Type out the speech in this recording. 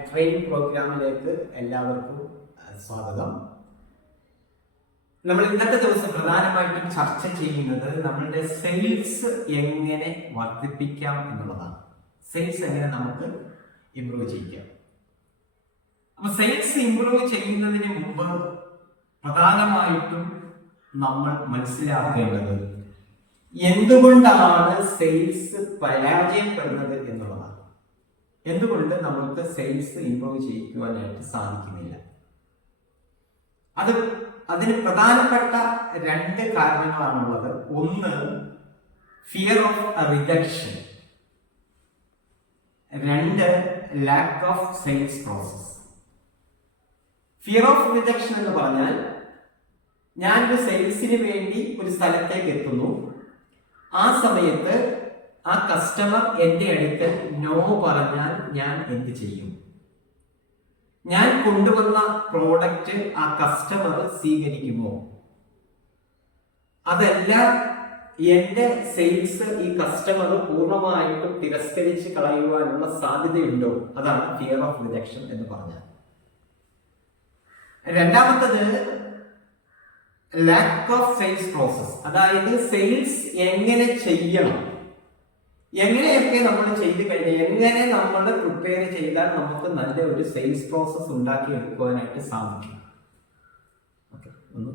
Training പ്രോഗ്രാമിലേക്ക് എല്ലാവർക്കും സ്വാഗതം. നമ്മൾ ഇന്നത്തെ ദിവസം പ്രധാനമായിട്ടും ചർച്ച ചെയ്യുന്നത് നമ്മളുടെ സെയിൽസ് എങ്ങനെ വർദ്ധിപ്പിക്കാം എന്നുള്ളതാണ്. സെയിൽസ് എങ്ങനെ നമുക്ക് ഇംപ്രൂവ് ചെയ്യാം. അപ്പൊ സെയിൽസ് ഇംപ്രൂവ് ചെയ്യുന്നതിന് മുമ്പ് പ്രധാനമായിട്ടും നമ്മൾ മനസ്സിലാക്കേണ്ടത് എന്തുകൊണ്ടാണ് സെയിൽസ് പരാജയപ്പെടുന്നത് എന്നുള്ളതാണ്. എന്തുകൊണ്ട് നമുക്ക് സെയിൽസ് ഇംപ്രൂവ് ചെയ്യിക്കുവാനായിട്ട് സാധിക്കുന്നില്ല? അതിന് പ്രധാനപ്പെട്ട രണ്ട് കാരണങ്ങളാണുള്ളത്. ഒന്ന്, ഫിയർ ഓഫ് റിജക്ഷൻ. രണ്ട്, lack of sales process. Fear of rejection എന്ന് പറഞ്ഞാൽ, ഞാനൊരു സെയിൽസിന് വേണ്ടി ഒരു സ്ഥലത്തേക്ക് എത്തുന്നു. ആ സമയത്ത് ആ കസ്റ്റമർ എന്റെ അടുത്ത് നോ പറഞ്ഞാൽ ഞാൻ എന്ത് ചെയ്യും? ഞാൻ കൊണ്ടുവന്ന പ്രോഡക്റ്റ് ആ കസ്റ്റമർ സ്വീകരിക്കുമോ? അതല്ല, എന്റെ സെയിൽസ് ഈ കസ്റ്റമർ പൂർണ്ണമായിട്ടും തിരസ്കരിച്ച് കളയുവാനുള്ള സാധ്യതയുണ്ടോ? അതാണ് ഫിയർ ഓഫ് റിജക്ഷൻ എന്ന് പറഞ്ഞാൽ. രണ്ടാമത്തത് ലാക്ക് ഓഫ് സെയിൽസ് പ്രോസസ്. അതായത് സെയിൽസ് എങ്ങനെ ചെയ്യണം, എങ്ങനെയൊക്കെ നമ്മൾ ചെയ്ത് കഴിഞ്ഞാൽ, എങ്ങനെ നമ്മൾ പ്രിപ്പയർ ചെയ്താൽ നമുക്ക് നല്ല ഒരു സെയിൽസ് പ്രോസസ് ഉണ്ടാക്കി എടുക്കുവാനായിട്ട് സാധിക്കും. ഓക്കെ, ഒന്ന്